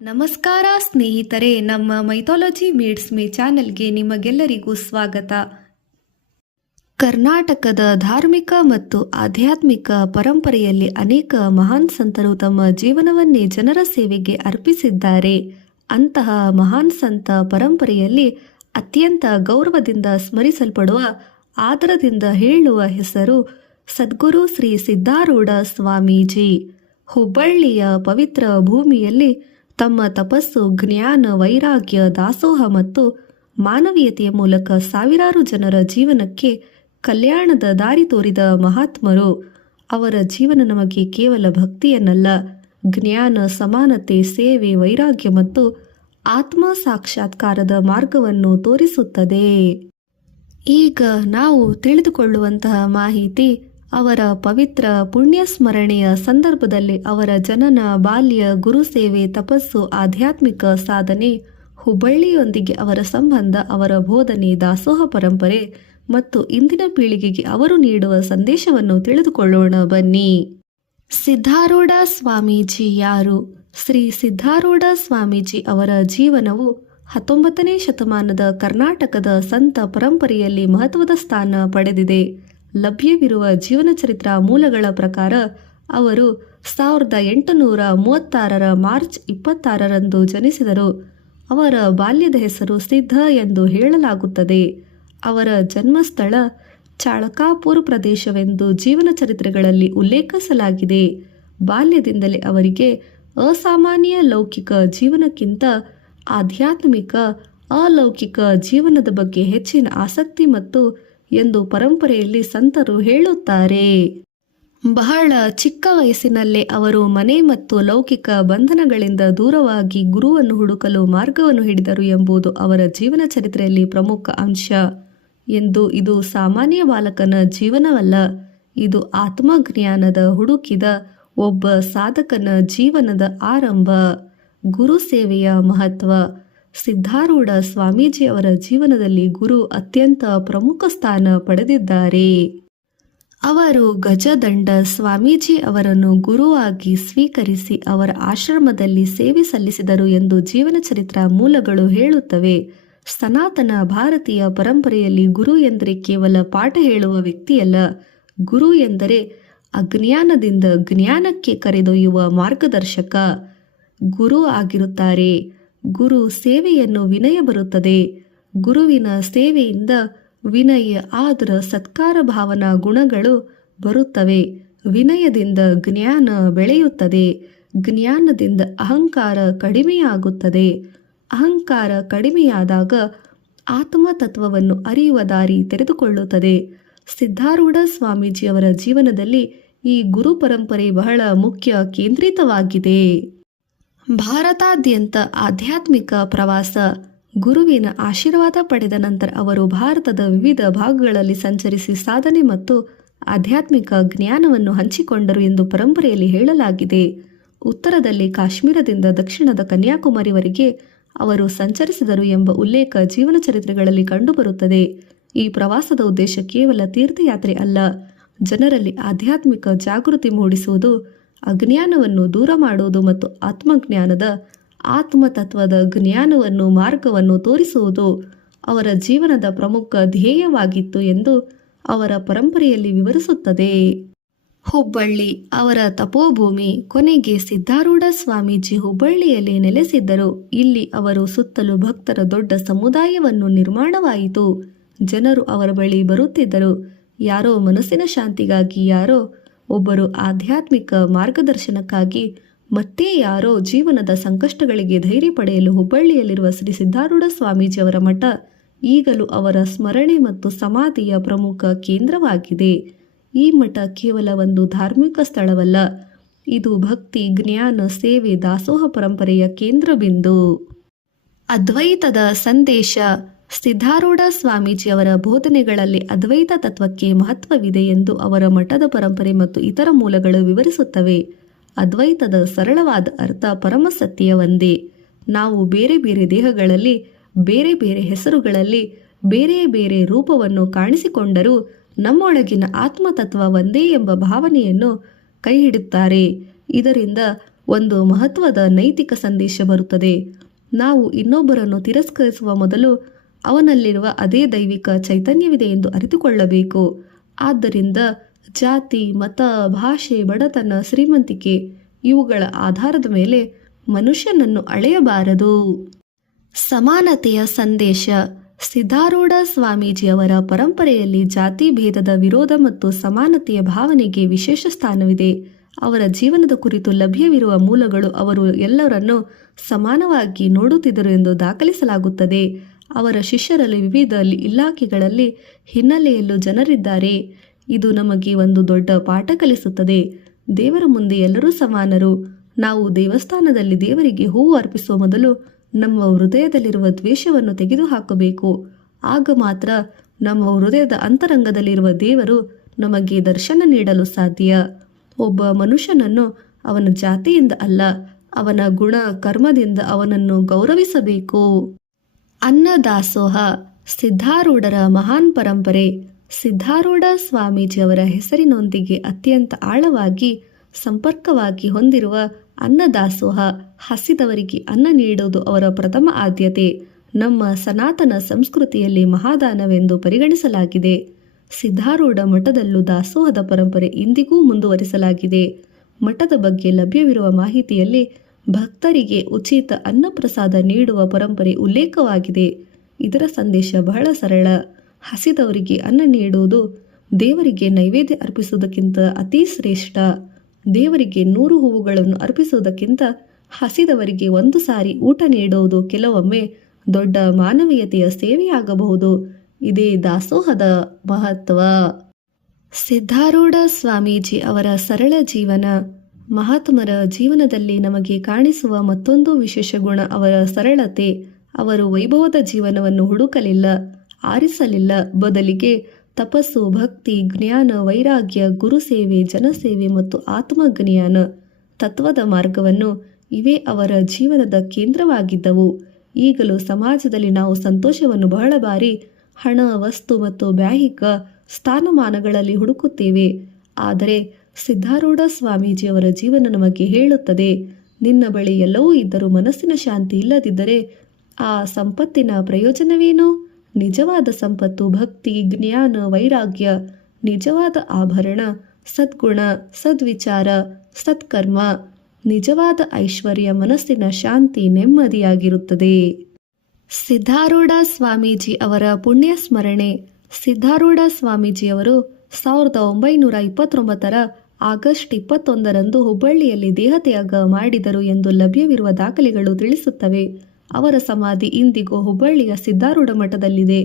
ನಮಸ್ಕಾರ ಸ್ನೇಹಿತರೆ, ನಮ್ಮ ಮೈಥಾಲಜಿ ಮೀಡ್ಸ್ ಮೀ ಚಾನೆಲ್ಗೆ ನಿಮಗೆಲ್ಲರಿಗೂ ಸ್ವಾಗತ. ಕರ್ನಾಟಕದ ಧಾರ್ಮಿಕ ಮತ್ತು ಆಧ್ಯಾತ್ಮಿಕ ಪರಂಪರೆಯಲ್ಲಿ ಅನೇಕ ಮಹಾನ್ ಸಂತರು ತಮ್ಮ ಜೀವನವನ್ನೇ ಜನರ ಸೇವೆಗೆ ಅರ್ಪಿಸಿದ್ದಾರೆ. ಅಂತಹ ಮಹಾನ್ ಸಂತ ಪರಂಪರೆಯಲ್ಲಿ ಅತ್ಯಂತ ಗೌರವದಿಂದ ಸ್ಮರಿಸಲ್ಪಡುವ, ಆದರದಿಂದ ಹೇಳುವ ಹೆಸರು ಸದ್ಗುರು ಶ್ರೀ ಸಿದ್ಧಾರೂಢ ಸ್ವಾಮೀಜಿ. ಹುಬ್ಬಳ್ಳಿಯ ಪವಿತ್ರ ಭೂಮಿಯಲ್ಲಿ ತಮ್ಮ ತಪಸ್ಸು, ಜ್ಞಾನ, ವೈರಾಗ್ಯ, ದಾಸೋಹ ಮತ್ತು ಮಾನವೀಯತೆಯ ಮೂಲಕ ಸಾವಿರಾರು ಜನರ ಜೀವನಕ್ಕೆ ಕಲ್ಯಾಣದ ದಾರಿ ತೋರಿದ ಮಹಾತ್ಮರು. ಅವರ ಜೀವನ ನಮಗೆ ಕೇವಲ ಭಕ್ತಿಯನ್ನಲ್ಲ, ಜ್ಞಾನ, ಸಮಾನತೆ, ಸೇವೆ, ವೈರಾಗ್ಯ ಮತ್ತು ಆತ್ಮ ಸಾಕ್ಷಾತ್ಕಾರದ ಮಾರ್ಗವನ್ನು ತೋರಿಸುತ್ತದೆ. ಈಗ ನಾವು ತಿಳಿದುಕೊಳ್ಳುವಂತಹ ಮಾಹಿತಿ ಅವರ ಪವಿತ್ರ ಪುಣ್ಯ ಸ್ಮರಣೆಯ ಸಂದರ್ಭದಲ್ಲಿ ಅವರ ಜನನ, ಬಾಲ್ಯ, ಗುರುಸೇವೆ, ತಪಸ್ಸು, ಆಧ್ಯಾತ್ಮಿಕ ಸಾಧನೆ, ಹುಬ್ಬಳ್ಳಿಯೊಂದಿಗೆ ಅವರ ಸಂಬಂಧ, ಅವರ ಬೋಧನೆ, ದಾಸೋಹ ಪರಂಪರೆ ಮತ್ತು ಇಂದಿನ ಪೀಳಿಗೆಗೆ ಅವರು ನೀಡುವ ಸಂದೇಶವನ್ನು ತಿಳಿದುಕೊಳ್ಳೋಣ ಬನ್ನಿ. ಸಿದ್ಧಾರೂಢ ಸ್ವಾಮೀಜಿ ಯಾರು? ಶ್ರೀ ಸಿದ್ಧಾರೂಢ ಸ್ವಾಮೀಜಿ ಅವರ ಜೀವನವು 19ನೇ ಶತಮಾನದ ಕರ್ನಾಟಕದ ಸಂತ ಪರಂಪರೆಯಲ್ಲಿ ಮಹತ್ವದ ಸ್ಥಾನ ಪಡೆದಿದೆ. ಲಭ್ಯವಿರುವ ಜೀವನ ಚರಿತ್ರಾ ಮೂಲಗಳ ಪ್ರಕಾರ ಅವರು 1836 ಮಾರ್ಚ್ 26ರಂದು ಜನಿಸಿದರು. ಅವರ ಬಾಲ್ಯದ ಹೆಸರು ಸಿದ್ಧ ಎಂದು ಹೇಳಲಾಗುತ್ತದೆ. ಅವರ ಜನ್ಮಸ್ಥಳ ಚಾಳಕಾಪುರ ಪ್ರದೇಶವೆಂದು ಜೀವನ ಚರಿತ್ರೆಗಳಲ್ಲಿ ಉಲ್ಲೇಖಿಸಲಾಗಿದೆ. ಬಾಲ್ಯದಿಂದಲೇ ಅವರಿಗೆ ಅಸಾಮಾನ್ಯ ಲೌಕಿಕ ಜೀವನಕ್ಕಿಂತ ಆಧ್ಯಾತ್ಮಿಕ, ಅಲೌಕಿಕ ಜೀವನದ ಬಗ್ಗೆ ಹೆಚ್ಚಿನ ಆಸಕ್ತಿ ಮತ್ತು ಎಂದು ಪರಂಪರೆಯಲ್ಲಿ ಸಂತರು ಹೇಳುತ್ತಾರೆ. ಬಹಳ ಚಿಕ್ಕ ವಯಸ್ಸಿನಲ್ಲೇ ಅವರು ಮನೆ ಮತ್ತು ಲೌಕಿಕ ಬಂಧನಗಳಿಂದ ದೂರವಾಗಿ ಗುರುವನ್ನು ಹುಡುಕಲು ಮಾರ್ಗವನ್ನು ಹಿಡಿದರು ಎಂಬುದು ಅವರ ಜೀವನ ಚರಿತ್ರೆಯಲ್ಲಿ ಪ್ರಮುಖ ಅಂಶ. ಇದು ಸಾಮಾನ್ಯ ಬಾಲಕನ ಜೀವನವಲ್ಲ, ಇದು ಆತ್ಮಜ್ಞಾನದ ಹುಡುಕಿದ ಒಬ್ಬ ಸಾಧಕನ ಜೀವನದ ಆರಂಭ. ಗುರು ಸೇವೆಯ ಮಹತ್ವ. ಸಿದ್ಧಾರೂಢ ಸ್ವಾಮೀಜಿ ಅವರ ಜೀವನದಲ್ಲಿ ಗುರು ಅತ್ಯಂತ ಪ್ರಮುಖ ಸ್ಥಾನ ಪಡೆದಿದ್ದಾರೆ. ಅವರು ಗಜದಂಡ ಸ್ವಾಮೀಜಿ ಅವರನ್ನು ಗುರುವಾಗಿ ಸ್ವೀಕರಿಸಿ ಅವರ ಆಶ್ರಮದಲ್ಲಿ ಸೇವೆ ಸಲ್ಲಿಸಿದರು ಎಂದು ಜೀವನ ಚರಿತ್ರಾ ಮೂಲಗಳು ಹೇಳುತ್ತವೆ. ಸನಾತನ ಭಾರತೀಯ ಪರಂಪರೆಯಲ್ಲಿ ಗುರು ಎಂದರೆ ಕೇವಲ ಪಾಠ ಹೇಳುವ ವ್ಯಕ್ತಿಯಲ್ಲ. ಗುರು ಎಂದರೆ ಅಜ್ಞಾನದಿಂದ ಜ್ಞಾನಕ್ಕೆ ಕರೆದೊಯ್ಯುವ ಮಾರ್ಗದರ್ಶಕ. ಗುರು ಆಗಿರುತ್ತಾರೆ. ಗುರು ಸೇವೆಯನ್ನು ವಿನಯ ಬರುತ್ತದೆ. ಗುರುವಿನ ಸೇವೆಯಿಂದ ವಿನಯ, ಆದರ, ಸತ್ಕಾರ ಭಾವನಾ ಗುಣಗಳು ಬರುತ್ತವೆ. ವಿನಯದಿಂದ ಜ್ಞಾನ ಬೆಳೆಯುತ್ತದೆ. ಜ್ಞಾನದಿಂದ ಅಹಂಕಾರ ಕಡಿಮೆಯಾಗುತ್ತದೆ. ಅಹಂಕಾರ ಕಡಿಮೆಯಾದಾಗ ಆತ್ಮತತ್ವವನ್ನು ಅರಿಯುವ ದಾರಿ ತೆರೆದುಕೊಳ್ಳುತ್ತದೆ. ಸಿದ್ಧಾರೂಢ ಸ್ವಾಮೀಜಿಯವರ ಜೀವನದಲ್ಲಿ ಈ ಗುರು ಪರಂಪರೆ ಬಹಳ ಮುಖ್ಯ ಕೇಂದ್ರಿತವಾಗಿದೆ. ಭಾರತಾದ್ಯಂತ ಆಧ್ಯಾತ್ಮಿಕ ಪ್ರವಾಸ. ಗುರುವಿನ ಆಶೀರ್ವಾದ ಪಡೆದ ನಂತರ ಅವರು ಭಾರತದ ವಿವಿಧ ಭಾಗಗಳಲ್ಲಿ ಸಂಚರಿಸಿ ಸಾಧನೆ ಮತ್ತು ಆಧ್ಯಾತ್ಮಿಕ ಜ್ಞಾನವನ್ನು ಹಂಚಿಕೊಂಡರು ಎಂದು ಪರಂಪರೆಯಲ್ಲಿ ಹೇಳಲಾಗಿದೆ. ಉತ್ತರದಲ್ಲಿ ಕಾಶ್ಮೀರದಿಂದ ದಕ್ಷಿಣದ ಕನ್ಯಾಕುಮಾರಿವರೆಗೆ ಅವರು ಸಂಚರಿಸಿದರು ಎಂಬ ಉಲ್ಲೇಖ ಜೀವನ ಚರಿತ್ರೆಗಳಲ್ಲಿ ಕಂಡುಬರುತ್ತದೆ. ಈ ಪ್ರವಾಸದ ಉದ್ದೇಶ ಕೇವಲ ತೀರ್ಥಯಾತ್ರೆ ಅಲ್ಲ, ಜನರಲ್ಲಿ ಆಧ್ಯಾತ್ಮಿಕ ಜಾಗೃತಿ ಮೂಡಿಸುವುದು, ಅಜ್ಞಾನವನ್ನು ದೂರ ಮಾಡುವುದು ಮತ್ತು ಆತ್ಮಜ್ಞಾನದ, ಆತ್ಮತತ್ವದ ಜ್ಞಾನವನ್ನು, ಮಾರ್ಗವನ್ನು ತೋರಿಸುವುದು ಅವರ ಜೀವನದ ಪ್ರಮುಖ ಧ್ಯೇಯವಾಗಿತ್ತು ಎಂದು ಅವರ ಪರಂಪರೆಯಲ್ಲಿ ವಿವರಿಸುತ್ತದೆ. ಹುಬ್ಬಳ್ಳಿ ಅವರ ತಪೋಭೂಮಿ. ಕೊನೆಗೆ ಸಿದ್ಧಾರೂಢ ಸ್ವಾಮೀಜಿ ಹುಬ್ಬಳ್ಳಿಯಲ್ಲಿ ನೆಲೆಸಿದ್ದರು. ಇಲ್ಲಿ ಅವರು ಸುತ್ತಲೂ ಭಕ್ತರ ದೊಡ್ಡ ಸಮುದಾಯವನ್ನು ನಿರ್ಮಾಣವಾಯಿತು. ಜನರು ಅವರ ಬಳಿ ಬರುತ್ತಿದ್ದರು. ಯಾರೋ ಮನಸ್ಸಿನ ಶಾಂತಿಗಾಗಿ, ಯಾರೋ ಒಬ್ಬರು ಆಧ್ಯಾತ್ಮಿಕ ಮಾರ್ಗದರ್ಶನಕ್ಕಾಗಿ, ಮತ್ತೆ ಯಾರೋ ಜೀವನದ ಸಂಕಷ್ಟಗಳಿಗೆ ಧೈರ್ಯ ಪಡೆಯಲು. ಹುಬ್ಬಳ್ಳಿಯಲ್ಲಿರುವ ಶ್ರೀ ಸಿದ್ಧಾರೂಢ ಸ್ವಾಮೀಜಿಯವರ ಮಠ ಈಗಲೂ ಅವರ ಸ್ಮರಣೆ ಮತ್ತು ಸಮಾಧಿಯ ಪ್ರಮುಖ ಕೇಂದ್ರವಾಗಿದೆ. ಈ ಮಠ ಕೇವಲ ಒಂದು ಧಾರ್ಮಿಕ ಸ್ಥಳವಲ್ಲ, ಇದು ಭಕ್ತಿ, ಜ್ಞಾನ, ಸೇವೆ, ದಾಸೋಹ ಪರಂಪರೆಯ ಕೇಂದ್ರ ಬಿಂದು. ಅದ್ವೈತದ ಸಂದೇಶ. ಸಿದ್ಧಾರೂಢ ಸ್ವಾಮೀಜಿಯವರ ಬೋಧನೆಗಳಲ್ಲಿ ಅದ್ವೈತ ತತ್ವಕ್ಕೆ ಮಹತ್ವವಿದೆ ಎಂದು ಅವರ ಮಠದ ಪರಂಪರೆ ಮತ್ತು ಇತರ ಮೂಲಗಳು ವಿವರಿಸುತ್ತವೆ. ಅದ್ವೈತದ ಸರಳವಾದ ಅರ್ಥ ಪರಮಸತ್ಯ ಒಂದೇ. ನಾವು ಬೇರೆ ಬೇರೆ ದೇಹಗಳಲ್ಲಿ, ಬೇರೆ ಬೇರೆ ಹೆಸರುಗಳಲ್ಲಿ, ಬೇರೆ ಬೇರೆ ರೂಪವನ್ನು ಕಾಣಿಸಿಕೊಂಡರೂ ನಮ್ಮೊಳಗಿನ ಆತ್ಮತತ್ವ ಒಂದೇ ಎಂಬ ಭಾವನೆಯನ್ನು ಕೈಹಿಡುತ್ತಾರೆ. ಇದರಿಂದ ಒಂದು ಮಹತ್ವದ ನೈತಿಕ ಸಂದೇಶ ಬರುತ್ತದೆ. ನಾವು ಇನ್ನೊಬ್ಬರನ್ನು ತಿರಸ್ಕರಿಸುವ ಮೊದಲು ಅವನಲ್ಲಿರುವ ಅದೇ ದೈವಿಕ ಚೈತನ್ಯವಿದೆ ಎಂದು ಅರಿತುಕೊಳ್ಳಬೇಕು. ಆದ್ದರಿಂದ ಜಾತಿ, ಮತ, ಭಾಷೆ, ಬಡತನ, ಶ್ರೀಮಂತಿಕೆ ಇವುಗಳ ಆಧಾರದ ಮೇಲೆ ಮನುಷ್ಯನನ್ನು ಅಳೆಯಬಾರದು. ಸಮಾನತೆಯ ಸಂದೇಶ. ಸಿದ್ಧಾರೂಢ ಸ್ವಾಮೀಜಿಯವರ ಪರಂಪರೆಯಲ್ಲಿ ಜಾತಿ ಭೇದದ ವಿರೋಧ ಮತ್ತು ಸಮಾನತೆಯ ಭಾವನೆಗೆ ವಿಶೇಷ ಸ್ಥಾನವಿದೆ. ಅವರ ಜೀವನದ ಕುರಿತು ಲಭ್ಯವಿರುವ ಮೂಲಗಳು ಅವರು ಎಲ್ಲರನ್ನೂ ಸಮಾನವಾಗಿ ನೋಡುತ್ತಿದ್ದರು ಎಂದು ದಾಖಲಿಸಲಾಗುತ್ತದೆ. ಅವರ ಶಿಷ್ಯರಲ್ಲಿ ವಿವಿಧ ಇಲಾಖೆಗಳಲ್ಲಿ ಹಿನ್ನೆಲೆಯಲ್ಲೂ ಜನರಿದ್ದಾರೆ. ಇದು ನಮಗೆ ಒಂದು ದೊಡ್ಡ ಪಾಠ ಕಲಿಸುತ್ತದೆ. ದೇವರ ಮುಂದೆ ಎಲ್ಲರೂ ಸಮಾನರು. ನಾವು ದೇವಸ್ಥಾನದಲ್ಲಿ ದೇವರಿಗೆ ಹೂವು ಅರ್ಪಿಸುವ ಮೊದಲು ನಮ್ಮ ಹೃದಯದಲ್ಲಿರುವ ದ್ವೇಷವನ್ನು ತೆಗೆದುಹಾಕಬೇಕು. ಆಗ ಮಾತ್ರ ನಮ್ಮ ಹೃದಯದ ಅಂತರಂಗದಲ್ಲಿರುವ ದೇವರು ನಮಗೆ ದರ್ಶನ ನೀಡಲು ಸಾಧ್ಯ. ಒಬ್ಬ ಮನುಷ್ಯನನ್ನು ಅವನ ಜಾತಿಯಿಂದ ಅಲ್ಲ, ಅವನ ಗುಣ ಕರ್ಮದಿಂದ ಅವನನ್ನು ಗೌರವಿಸಬೇಕು. ಅನ್ನದಾಸೋಹ. ಸಿದ್ಧಾರೂಢರ ಮಹಾನ್ ಪರಂಪರೆ. ಸಿದ್ಧಾರೂಢ ಸ್ವಾಮೀಜಿಯವರ ಹೆಸರಿನೊಂದಿಗೆ ಅತ್ಯಂತ ಆಳವಾಗಿ ಸಂಪರ್ಕವಾಗಿ ಹೊಂದಿರುವ ಅನ್ನದಾಸೋಹ. ಹಸಿದವರಿಗೆ ಅನ್ನ ನೀಡುವುದು ಅವರ ಪ್ರಥಮ ಆದ್ಯತೆ. ನಮ್ಮ ಸನಾತನ ಸಂಸ್ಕೃತಿಯಲ್ಲಿ ಮಹಾದಾನವೆಂದು ಪರಿಗಣಿಸಲಾಗಿದೆ. ಸಿದ್ಧಾರೂಢ ಮಠದಲ್ಲೂ ದಾಸೋಹದ ಪರಂಪರೆ ಇಂದಿಗೂ ಮುಂದುವರಿಸಲಾಗಿದೆ. ಮಠದ ಬಗ್ಗೆ ಲಭ್ಯವಿರುವ ಮಾಹಿತಿಯಲ್ಲಿ ಭಕ್ತರಿಗೆ ಉಚಿತ ಅನ್ನಪ್ರಸಾದ ನೀಡುವ ಪರಂಪರೆ ಉಲ್ಲೇಖವಾಗಿದೆ. ಇದರ ಸಂದೇಶ ಬಹಳ ಸರಳ. ಹಸಿದವರಿಗೆ ಅನ್ನ ನೀಡುವುದು ದೇವರಿಗೆ ನೈವೇದ್ಯ ಅರ್ಪಿಸುವುದಕ್ಕಿಂತ ಅತಿ ಶ್ರೇಷ್ಠ. ದೇವರಿಗೆ 100 ಹೂವುಗಳನ್ನು ಅರ್ಪಿಸುವುದಕ್ಕಿಂತ ಹಸಿದವರಿಗೆ 1 ಸಾರಿ ಊಟ ನೀಡುವುದು ಕೆಲವೊಮ್ಮೆ ದೊಡ್ಡ ಮಾನವೀಯತೆಯ ಸೇವೆಯಾಗಬಹುದು. ಇದೇ ದಾಸೋಹದ ಮಹತ್ವ. ಸಿದ್ಧಾರೂಢ ಸ್ವಾಮೀಜಿ ಅವರ ಸರಳ ಜೀವನ. ಮಹಾತ್ಮರ ಜೀವನದಲ್ಲಿ ನಮಗೆ ಕಾಣಿಸುವ ಮತ್ತೊಂದು ವಿಶೇಷ ಗುಣ ಅವರ ಸರಳತೆ. ಅವರು ವೈಭವದ ಜೀವನವನ್ನು ಹುಡುಕಲಿಲ್ಲ, ಆರಿಸಲಿಲ್ಲ. ಬದಲಿಗೆ ತಪಸ್ಸು, ಭಕ್ತಿ, ಜ್ಞಾನ, ವೈರಾಗ್ಯ, ಗುರುಸೇವೆ, ಜನಸೇವೆ ಮತ್ತು ಆತ್ಮಜ್ಞಾನ ತತ್ವದ ಮಾರ್ಗವನ್ನು ಇವೇ ಅವರ ಜೀವನದ ಕೇಂದ್ರವಾಗಿದ್ದವು. ಈಗಲೂ ಸಮಾಜದಲ್ಲಿ ನಾವು ಸಂತೋಷವನ್ನು ಬಹಳ ಬಾರಿ ಹಣ, ವಸ್ತು ಮತ್ತು ಬಾಹ್ಯಿಕ ಸ್ಥಾನಮಾನಗಳಲ್ಲಿ ಹುಡುಕುತ್ತೇವೆ. ಆದರೆ ಸಿದ್ಧಾರೂಢ ಸ್ವಾಮೀಜಿಯವರ ಜೀವನ ನಮಗೆ ಹೇಳುತ್ತದೆ, ನಿನ್ನ ಬಳಿ ಎಲ್ಲವೂ ಇದ್ದರೂ ಮನಸ್ಸಿನ ಶಾಂತಿ ಇಲ್ಲದಿದ್ದರೆ ಆ ಸಂಪತ್ತಿನ ಪ್ರಯೋಜನವೇನು? ನಿಜವಾದ ಸಂಪತ್ತು ಭಕ್ತಿ, ಜ್ಞಾನ, ವೈರಾಗ್ಯ. ನಿಜವಾದ ಆಭರಣ ಸದ್ಗುಣ, ಸದ್ವಿಚಾರ, ಸತ್ಕರ್ಮ. ನಿಜವಾದ ಐಶ್ವರ್ಯ ಮನಸ್ಸಿನ ಶಾಂತಿ, ನೆಮ್ಮದಿಯಾಗಿರುತ್ತದೆ. ಸಿದ್ಧಾರೂಢ ಸ್ವಾಮೀಜಿ ಅವರ ಪುಣ್ಯ ಸ್ಮರಣೆ. ಸಿದ್ಧಾರೂಢ ಸ್ವಾಮೀಜಿಯವರು 1929 ಆಗಸ್ಟ್ 21 ಹುಬ್ಬಳ್ಳಿಯಲ್ಲಿ ದೇಹತ್ಯಾಗ ಮಾಡಿದರು ಎಂದು ಲಭ್ಯವಿರುವ ದಾಖಲೆಗಳು ತಿಳಿಸುತ್ತವೆ. ಅವರ ಸಮಾಧಿ ಇಂದಿಗೂ ಹುಬ್ಬಳ್ಳಿಯ ಸಿದ್ಧಾರೂಢ ಮಠದಲ್ಲಿದೆ.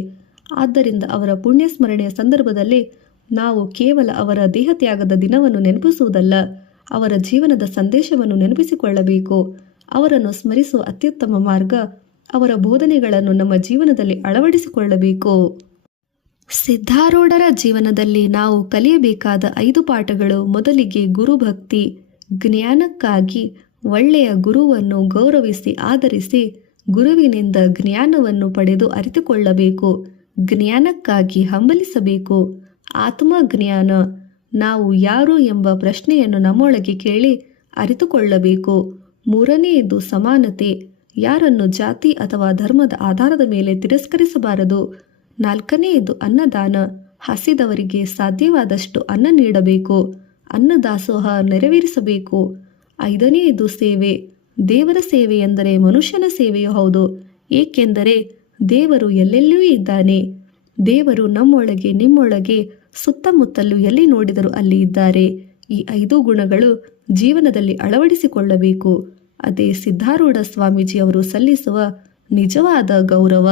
ಆದ್ದರಿಂದ ಅವರ ಪುಣ್ಯ ಸ್ಮರಣೆಯ ಸಂದರ್ಭದಲ್ಲಿ ನಾವು ಕೇವಲ ಅವರ ದೇಹತ್ಯಾಗದ ದಿನವನ್ನು ನೆನಪಿಸುವುದಲ್ಲ, ಅವರ ಜೀವನದ ಸಂದೇಶವನ್ನು ನೆನಪಿಸಿಕೊಳ್ಳಬೇಕು. ಅವರನ್ನು ಸ್ಮರಿಸುವ ಅತ್ಯುತ್ತಮ ಮಾರ್ಗ ಅವರ ಬೋಧನೆಗಳನ್ನು ನಮ್ಮ ಜೀವನದಲ್ಲಿ ಅಳವಡಿಸಿಕೊಳ್ಳಬೇಕು. ಸಿದ್ಧಾರೂಢರ ಜೀವನದಲ್ಲಿ ನಾವು ಕಲಿಯಬೇಕಾದ 5 ಪಾಠಗಳು. ಮೊದಲಿಗೆ ಗುರುಭಕ್ತಿ. ಜ್ಞಾನಕ್ಕಾಗಿ ಒಳ್ಳೆಯ ಗುರುವನ್ನು ಗೌರವಿಸಿ ಆದರಿಸಿ ಗುರುವಿನಿಂದ ಜ್ಞಾನವನ್ನು ಪಡೆದು ಅರಿತುಕೊಳ್ಳಬೇಕು. ಜ್ಞಾನಕ್ಕಾಗಿ ಹಂಬಲಿಸಬೇಕು. ಆತ್ಮಜ್ಞಾನ. ನಾವು ಯಾರು ಎಂಬ ಪ್ರಶ್ನೆಯನ್ನು ನಮ್ಮೊಳಗೆ ಕೇಳಿ ಅರಿತುಕೊಳ್ಳಬೇಕು. ಮೂರನೆಯದು ಸಮಾನತೆ. ಯಾರನ್ನು ಜಾತಿ ಅಥವಾ ಧರ್ಮದ ಆಧಾರದ ಮೇಲೆ ತಿರಸ್ಕರಿಸಬಾರದು. ನಾಲ್ಕನೆಯದು ಅನ್ನದಾನ. ಹಸಿದವರಿಗೆ ಸಾಧ್ಯವಾದಷ್ಟು ಅನ್ನ ನೀಡಬೇಕು. ಅನ್ನದಾಸೋಹ ನೆರವೇರಿಸಬೇಕು. 5ನೆಯದು ಸೇವೆ. ದೇವರ ಸೇವೆ ಎಂದರೆ ಮನುಷ್ಯನ ಸೇವೆಯೂ ಹೌದು. ಏಕೆಂದರೆ ದೇವರು ಎಲ್ಲೆಲ್ಲಿಯೂ ಇದ್ದಾನೆ. ದೇವರು ನಮ್ಮೊಳಗೆ, ನಿಮ್ಮೊಳಗೆ, ಸುತ್ತಮುತ್ತಲೂ ಎಲ್ಲಿ ನೋಡಿದರೂ ಅಲ್ಲಿ ಇದ್ದಾರೆ. ಈ 5 ಗುಣಗಳು ಜೀವನದಲ್ಲಿ ಅಳವಡಿಸಿಕೊಳ್ಳಬೇಕು. ಅದೇ ಸಿದ್ಧಾರೂಢ ಸ್ವಾಮೀಜಿಯವರು ಸಲ್ಲಿಸುವ ನಿಜವಾದ ಗೌರವ.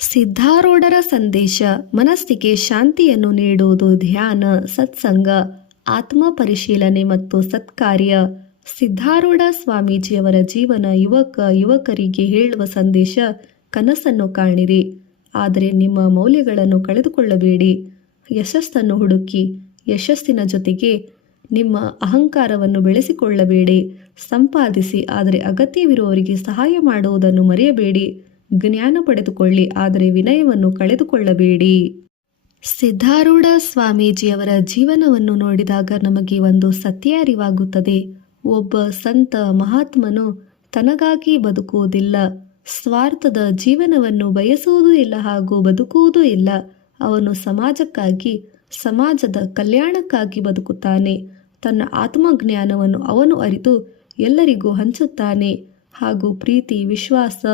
ಸಿದ್ಧಾರೂಢರ ಸಂದೇಶ. ಮನಸ್ಸಿಗೆ ಶಾಂತಿಯನ್ನು ನೀಡುವುದು ಧ್ಯಾನ, ಸತ್ಸಂಗ, ಆತ್ಮ ಪರಿಶೀಲನೆ ಮತ್ತು ಸತ್ಕಾರ್ಯ. ಸಿದ್ಧಾರೂಢ ಸ್ವಾಮೀಜಿಯವರ ಜೀವನ ಯುವಕರಿಗೆ ಹೇಳುವ ಸಂದೇಶ, ಕನಸನ್ನು ಕಾಣಿರಿ, ಆದರೆ ನಿಮ್ಮ ಮೌಲ್ಯಗಳನ್ನು ಕಳೆದುಕೊಳ್ಳಬೇಡಿ. ಯಶಸ್ಸನ್ನು ಹುಡುಕಿ, ಯಶಸ್ಸಿನ ಜೊತೆಗೆ ನಿಮ್ಮ ಅಹಂಕಾರವನ್ನು ಬೆಳೆಸಿಕೊಳ್ಳಬೇಡಿ. ಸಂಪಾದಿಸಿ, ಆದರೆ ಅಗತ್ಯವಿರುವವರಿಗೆ ಸಹಾಯ ಮಾಡುವುದನ್ನು ಮರೆಯಬೇಡಿ. ಜ್ಞಾನ ಪಡೆದುಕೊಳ್ಳಿ, ಆದರೆ ವಿನಯವನ್ನು ಕಳೆದುಕೊಳ್ಳಬೇಡಿ. ಸಿದ್ಧಾರೂಢ ಸ್ವಾಮೀಜಿಯವರ ಜೀವನವನ್ನು ನೋಡಿದಾಗ ನಮಗೆ ಒಂದು ಸತ್ಯ ಅರಿವಾಗುತ್ತದೆ. ಒಬ್ಬ ಸಂತ ಮಹಾತ್ಮನು ತನಗಾಗಿ ಬದುಕುವುದಿಲ್ಲ, ಸ್ವಾರ್ಥದ ಜೀವನವನ್ನು ಬಯಸುವುದೂ ಇಲ್ಲ ಹಾಗೂ ಬದುಕುವುದೂ ಇಲ್ಲ. ಅವನು ಸಮಾಜಕ್ಕಾಗಿ, ಸಮಾಜದ ಕಲ್ಯಾಣಕ್ಕಾಗಿ ಬದುಕುತ್ತಾನೆ. ತನ್ನ ಆತ್ಮಜ್ಞಾನವನ್ನು ಅವನು ಅರಿತು ಎಲ್ಲರಿಗೂ ಹಂಚುತ್ತಾನೆ ಹಾಗೂ ಪ್ರೀತಿ, ವಿಶ್ವಾಸ,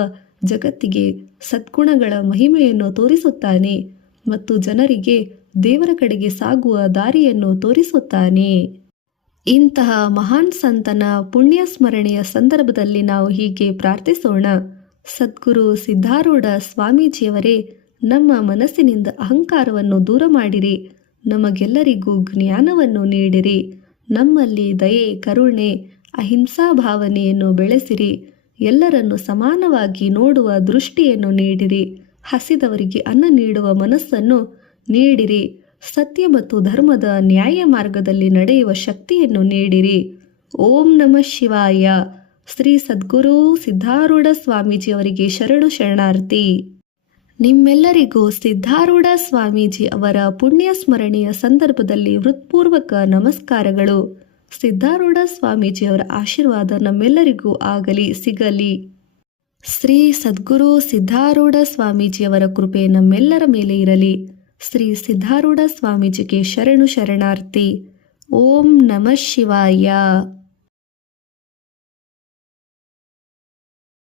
ಜಗತ್ತಿಗೆ ಸದ್ಗುಣಗಳ ಮಹಿಮೆಯನ್ನು ತೋರಿಸುತ್ತಾನೆ ಮತ್ತು ಜನರಿಗೆ ದೇವರ ಕಡೆಗೆ ಸಾಗುವ ದಾರಿಯನ್ನು ತೋರಿಸುತ್ತಾನೆ. ಇಂತಹ ಮಹಾನ್ ಸಂತನ ಪುಣ್ಯ ಸ್ಮರಣೆಯ ಸಂದರ್ಭದಲ್ಲಿ ನಾವು ಹೀಗೆ ಪ್ರಾರ್ಥಿಸೋಣ. ಸದ್ಗುರು ಸಿದ್ಧಾರೂಢ ಸ್ವಾಮೀಜಿಯವರೇ, ನಮ್ಮ ಮನಸ್ಸಿನಿಂದ ಅಹಂಕಾರವನ್ನು ದೂರ ಮಾಡಿರಿ, ನಮಗೆಲ್ಲರಿಗೂ ಜ್ಞಾನವನ್ನು ನೀಡಿರಿ, ನಮ್ಮಲ್ಲಿ ದಯೆ, ಕರುಣೆ, ಅಹಿಂಸಾ ಭಾವನೆಯನ್ನು ಬೆಳೆಸಿರಿ, ಎಲ್ಲರನ್ನು ಸಮಾನವಾಗಿ ನೋಡುವ ದೃಷ್ಟಿಯನ್ನು ನೀಡಿರಿ, ಹಸಿದವರಿಗೆ ಅನ್ನ ನೀಡುವ ಮನಸ್ಸನ್ನು ನೀಡಿರಿ, ಸತ್ಯ ಮತ್ತು ಧರ್ಮದ ನ್ಯಾಯ ಮಾರ್ಗದಲ್ಲಿ ನಡೆಯುವ ಶಕ್ತಿಯನ್ನು ನೀಡಿರಿ. ಓಂ ನಮಃ ಶಿವಾಯ. ಶ್ರೀ ಸದ್ಗುರು ಸಿದ್ಧಾರೂಢ ಸ್ವಾಮೀಜಿಯವರಿಗೆ ಶರಣು ಶರಣಾರ್ಥಿ. ನಿಮ್ಮೆಲ್ಲರಿಗೂ ಸಿದ್ಧಾರೂಢ ಸ್ವಾಮೀಜಿ ಅವರ ಪುಣ್ಯ ಸ್ಮರಣೆಯ ಸಂದರ್ಭದಲ್ಲಿ ಹೃತ್ಪೂರ್ವಕ ನಮಸ್ಕಾರಗಳು. ಸಿದ್ಧಾರೂಢ ಸ್ವಾಮೀಜಿಯವರ ಆಶೀರ್ವಾದ ನಮ್ಮೆಲ್ಲರಿಗೂ ಆಗಲಿ, ಸಿಗಲಿ. ಶ್ರೀ ಸದ್ಗುರು ಸಿದ್ಧಾರೂಢ ಸ್ವಾಮೀಜಿಯವರ ಕೃಪೆ ನಮ್ಮೆಲ್ಲರ ಮೇಲೆ ಇರಲಿ. ಶ್ರೀ ಸಿದ್ಧಾರೂಢ ಸ್ವಾಮೀಜಿಗೆ ಶರಣು ಶರಣಾರ್ಥಿ. ಓಂ ನಮಃ ಶಿವಾಯ.